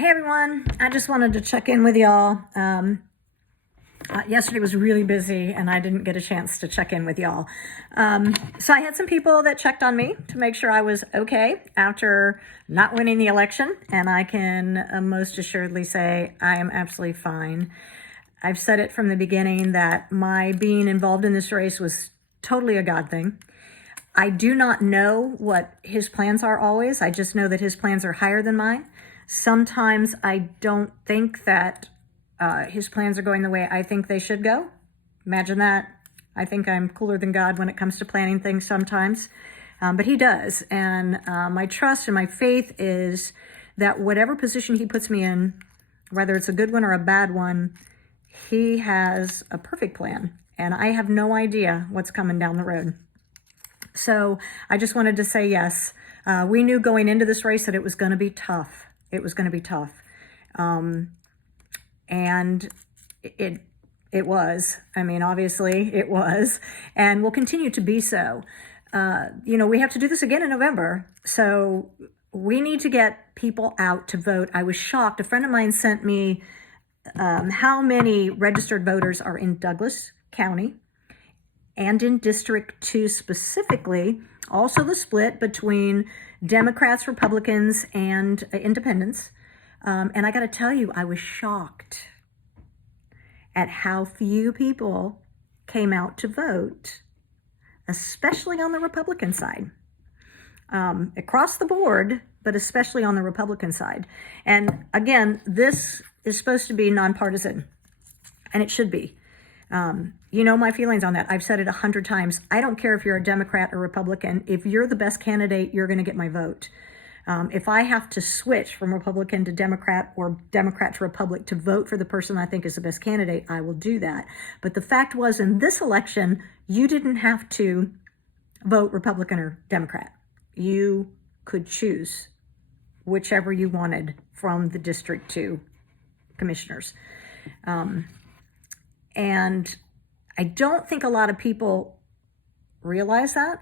Hey everyone, I just wanted to check in with y'all. Yesterday was really busy and I didn't get a chance to check in with y'all. So I had some people that checked on me to make sure I was okay after not winning the election, and I can most assuredly say I am absolutely fine. I've said it from the beginning that my being involved in this race was totally a God thing. I do not know what his plans are always. I just know that his plans are higher than mine. Sometimes I don't think that his plans are going the way I think they should go. Imagine that. I think I'm cooler than God when it comes to planning things sometimes. But he does. And my trust and my faith is that whatever position he puts me in, whether it's a good one or a bad one, he has a perfect plan. And I have no idea what's coming down the road. So I just wanted to say yes. We knew going into this race that it was going to be tough. It was going to be tough. And it was. I mean, obviously it was, and will continue to be so. We have to do this again in November. So we need to get people out to vote. I was shocked. A friend of mine sent me how many registered voters are in Douglas County and in District 2 specifically, also the split between Democrats, Republicans, and independents. And I got to tell you, I was shocked at how few people came out to vote, especially on the Republican side. Across the board, but especially on the Republican side. And again, this is supposed to be nonpartisan, and it should be. You know my feelings on that. I've said it 100 times. I don't care if you're a Democrat or Republican. If you're the best candidate, you're going to get my vote. If I have to switch from Republican to Democrat or Democrat to Republican to vote for the person I think is the best candidate, I will do that. But the fact was, in this election, you didn't have to vote Republican or Democrat. You could choose whichever you wanted from the District 2 commissioners. And I don't think a lot of people realize that,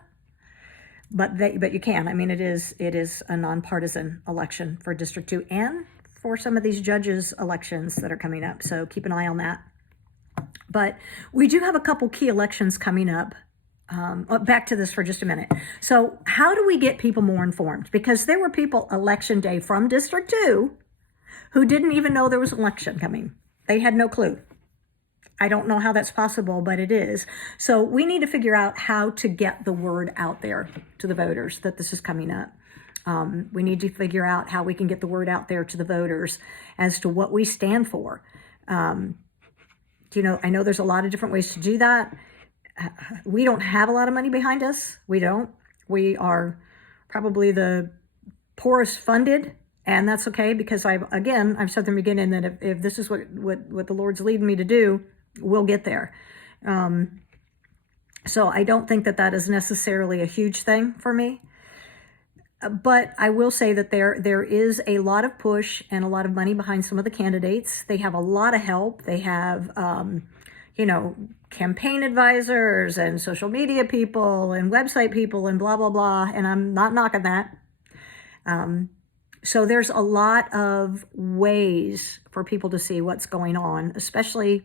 but you can. I mean, it is a nonpartisan election for District 2 and for some of these judges' elections that are coming up. So keep an eye on that. But we do have a couple key elections coming up. Back to this for just a minute. So how do we get people more informed? Because there were people election day from District 2 who didn't even know there was an election coming. They had no clue. I don't know how that's possible, but it is. So we need to figure out how to get the word out there to the voters that this is coming up. We need to figure out how we can get the word out there to the voters as to what we stand for. I know there's a lot of different ways to do that. We don't have a lot of money behind us. We don't. We are probably the poorest funded, and that's okay, because I've said from the beginning that if this is what the Lord's leading me to do, we'll get there. So I don't think that is necessarily a huge thing for me. But I will say that there is a lot of push and a lot of money behind some of the candidates. They have a lot of help. They have, campaign advisors and social media people and website people and blah, blah, blah. And I'm not knocking that. So there's a lot of ways for people to see what's going on, especially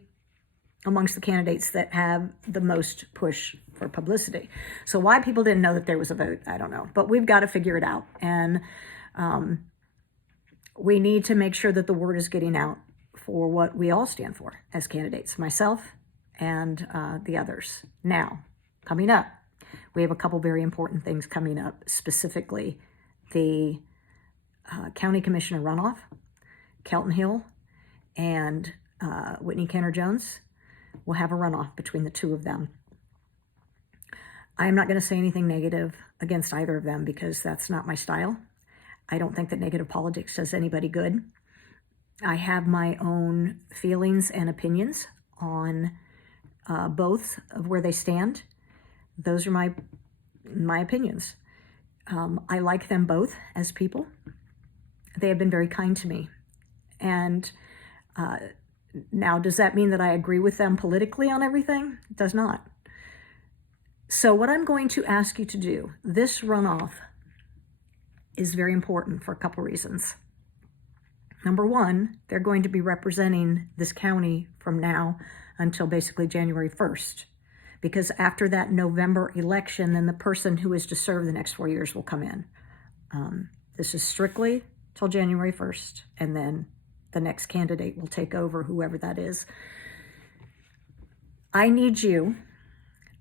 amongst the candidates that have the most push for publicity. So why people didn't know that there was a vote, I don't know. But we've got to figure it out. And we need to make sure that the word is getting out for what we all stand for as candidates, myself and the others. Now, coming up, we have a couple very important things coming up, specifically the county commissioner runoff. Kelton Hill and Whitney Cantor Jones will have a runoff between the two of them. I am not going to say anything negative against either of them because that's not my style. I don't think that negative politics does anybody good. I have my own feelings and opinions on both of where they stand. Those are my opinions. I like them both as people. They have been very kind to me. And now, does that mean that I agree with them politically on everything? It does not. So what I'm going to ask you to do, this runoff is very important for a couple reasons. Number one, they're going to be representing this county from now until basically January 1st. Because after that November election, then the person who is to serve the next 4 years will come in. This is strictly till January 1st, and then the next candidate will take over, whoever that is. I need you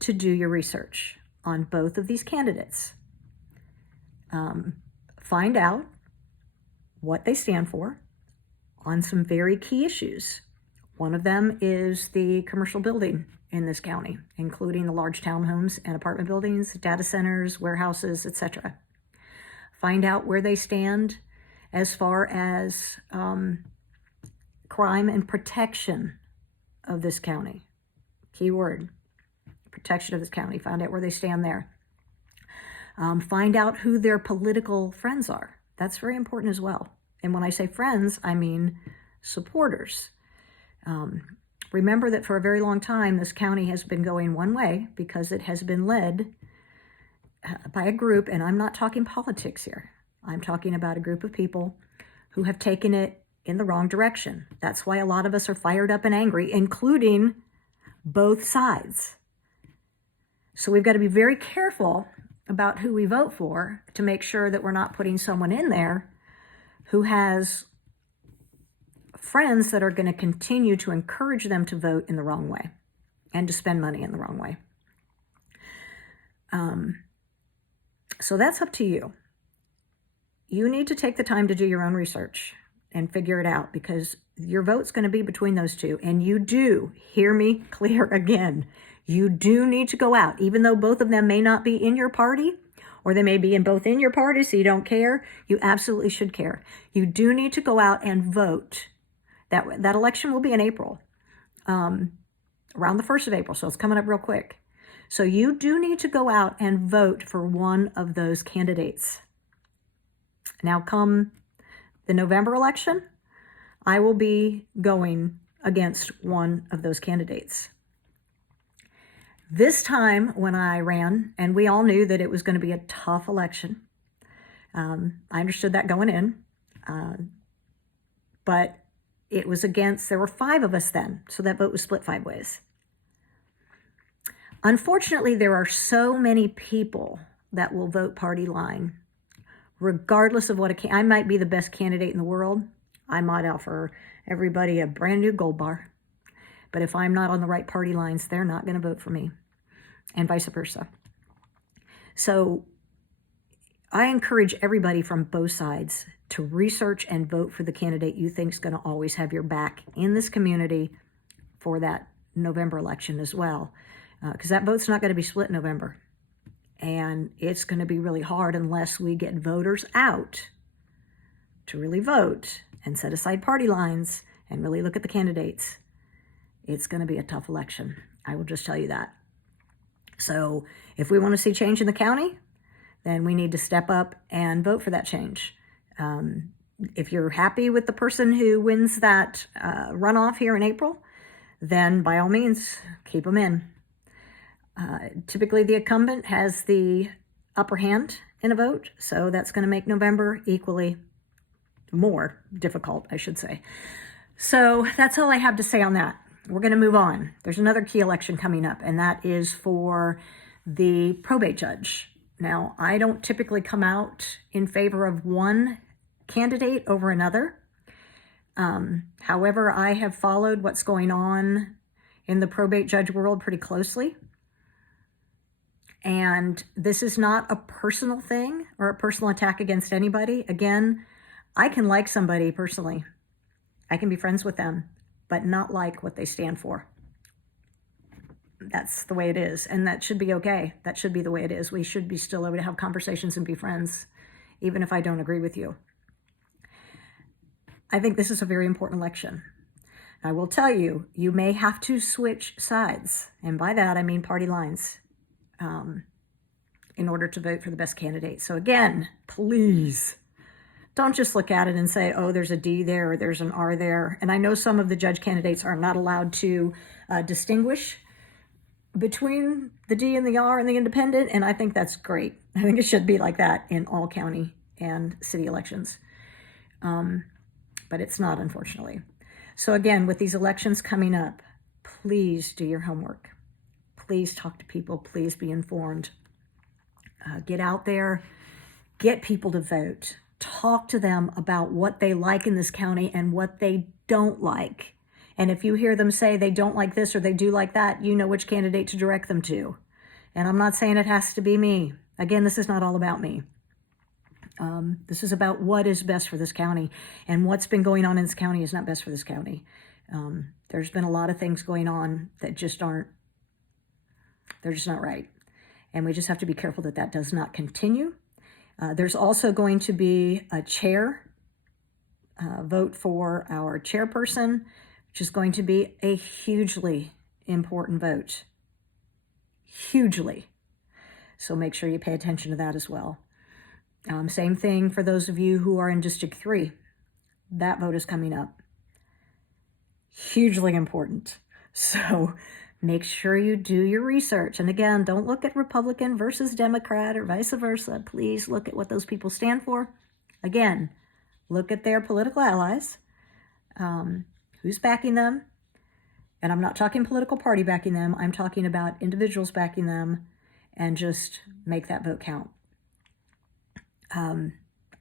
to do your research on both of these candidates. Find out what they stand for on some very key issues. One of them is the commercial building in this county, including the large townhomes and apartment buildings, data centers, warehouses, etc. Find out where they stand as far as crime and protection of this county. Keyword, protection of this county. Find out where they stand there. Find out who their political friends are. That's very important as well. And when I say friends, I mean supporters. Remember that for a very long time, this county has been going one way because it has been led by a group, and I'm not talking politics here. I'm talking about a group of people who have taken it in the wrong direction. That's why a lot of us are fired up and angry, including both sides. So we've got to be very careful about who we vote for to make sure that we're not putting someone in there who has friends that are going to continue to encourage them to vote in the wrong way and to spend money in the wrong way. So that's up to you. You need to take the time to do your own research and figure it out, because your vote's going to be between those two. And you do, hear me clear again, you do need to go out, even though both of them may not be in your party, or they may be in both in your party, so you don't care. You absolutely should care. You do need to go out and vote. That election will be in April, around the 1st of April, so it's coming up real quick. So you do need to go out and vote for one of those candidates. Now, come the November election, I will be going against one of those candidates. This time when I ran, and we all knew that it was going to be a tough election, I understood that going in, but it was against, there were 5 of us then, so that vote was split 5 ways. Unfortunately, there are so many people that will vote party line, regardless of what I might be the best candidate in the world. I might offer everybody a brand new gold bar, but if I'm not on the right party lines, they're not going to vote for me, and vice versa. So I encourage everybody from both sides to research and vote for the candidate you think is going to always have your back in this community for that November election as well, because that vote's not going to be split in November. And it's going to be really hard unless we get voters out to really vote and set aside party lines and really look at the candidates. It's going to be a tough election. I will just tell you that. So if we want to see change in the county, then we need to step up and vote for that change. If you're happy with the person who wins that runoff here in April, then by all means, keep them in. Typically, the incumbent has the upper hand in a vote, so that's going to make November equally more difficult, I should say. So that's all I have to say on that. We're going to move on. There's another key election coming up, and that is for the probate judge. Now, I don't typically come out in favor of one candidate over another. However, I have followed what's going on in the probate judge world pretty closely. And this is not a personal thing or a personal attack against anybody. Again, I can like somebody personally. I can be friends with them, but not like what they stand for. That's the way it is. And that should be okay. That should be the way it is. We should be still able to have conversations and be friends, even if I don't agree with you. I think this is a very important election. I will tell you, you may have to switch sides. And by that, I mean party lines. In order to vote for the best candidate. So again, please don't just look at it and say, oh, there's a D there or there's an R there. And I know some of the judge candidates are not allowed to distinguish between the D and the R and the independent, and I think that's great. I think it should be like that in all county and city elections. But but it's not, unfortunately. So again, with these elections coming up, please do your homework. Please talk to people. Please be informed. Get out there. Get people to vote. Talk to them about what they like in this county and what they don't like. And if you hear them say they don't like this or they do like that, you know which candidate to direct them to. And I'm not saying it has to be me. Again, this is not all about me. This is about what is best for this county, and what's been going on in this county is not best for this county. There's been a lot of things going on that they're just not right. And we just have to be careful that that does not continue. There's also going to be a chair vote for our chairperson, which is going to be a hugely important vote. Hugely. So make sure you pay attention to that as well. Same thing for those of you who are in District 3. That vote is coming up. Hugely important. So make sure you do your research. And again, don't look at Republican versus Democrat or vice versa. Please look at what those people stand for. Again, look at their political allies, who's backing them. And I'm not talking political party backing them. I'm talking about individuals backing them, and just make that vote count.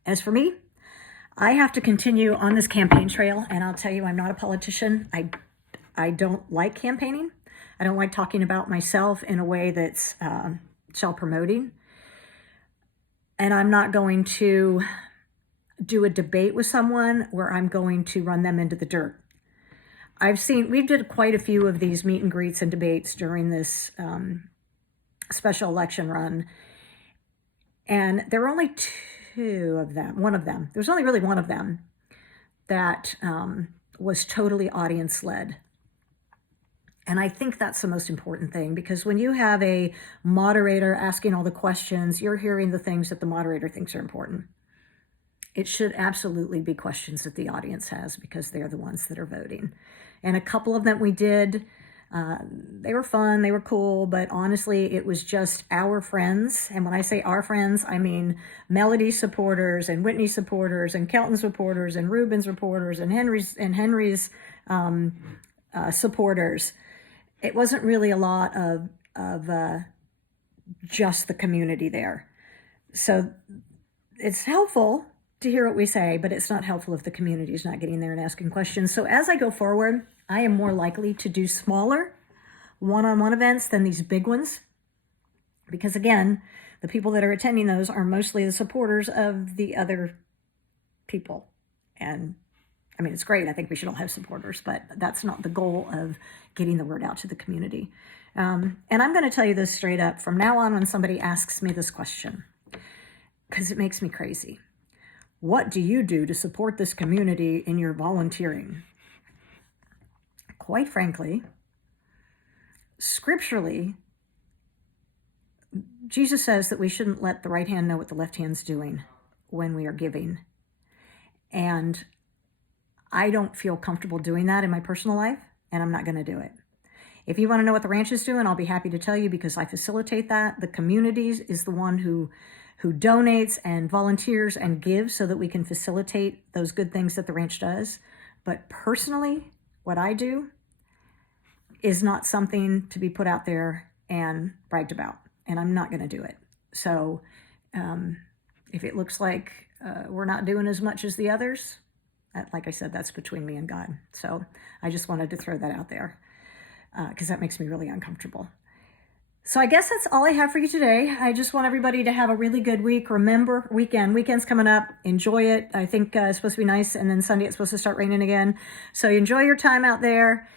As for me, I have to continue on this campaign trail, and I'll tell you, I'm not a politician. I don't like campaigning. I don't like talking about myself in a way that's self-promoting. And I'm not going to do a debate with someone where I'm going to run them into the dirt. We did quite a few of these meet and greets and debates during this special election run. And there were only one of them. There was only really one of them that was totally audience-led. And I think that's the most important thing, because when you have a moderator asking all the questions, you're hearing the things that the moderator thinks are important. It should absolutely be questions that the audience has, because they're the ones that are voting. And a couple of them we did. They were fun, they were cool, but honestly, it was just our friends. And when I say our friends, I mean Melody supporters and Whitney supporters and Kelton supporters and Reuben's supporters and Henry's supporters. It wasn't really a lot of just the community there. So it's helpful to hear what we say, but it's not helpful if the community is not getting there and asking questions. So as I go forward, I am more likely to do smaller one-on-one events than these big ones. Because again, the people that are attending those are mostly the supporters of the other people. And I mean, it's great. I think we should all have supporters, but that's not the goal of getting the word out to the community. And I'm going to tell you this straight up from now on when somebody asks me this question, because it makes me crazy. What do you do to support this community in your volunteering? Quite frankly, scripturally, Jesus says that we shouldn't let the right hand know what the left hand's doing when we are giving. And I don't feel comfortable doing that in my personal life, and I'm not going to do it. If you want to know what the ranch is doing, I'll be happy to tell you, because I facilitate that. The communities is the one who donates and volunteers and gives so that we can facilitate those good things that the ranch does. But personally, what I do is not something to be put out there and bragged about, and I'm not going to do it. So if it looks like we're not doing as much as the others, like I said, that's between me and God. So I just wanted to throw that out there because that makes me really uncomfortable. So I guess that's all I have for you today. I just want everybody to have a really good week. Remember, weekend's coming up. Enjoy it. I think it's supposed to be nice, and then Sunday it's supposed to start raining again. So enjoy your time out there.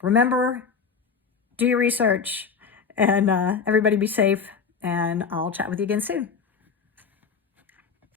Remember, do your research, and everybody be safe, and I'll chat with you again soon.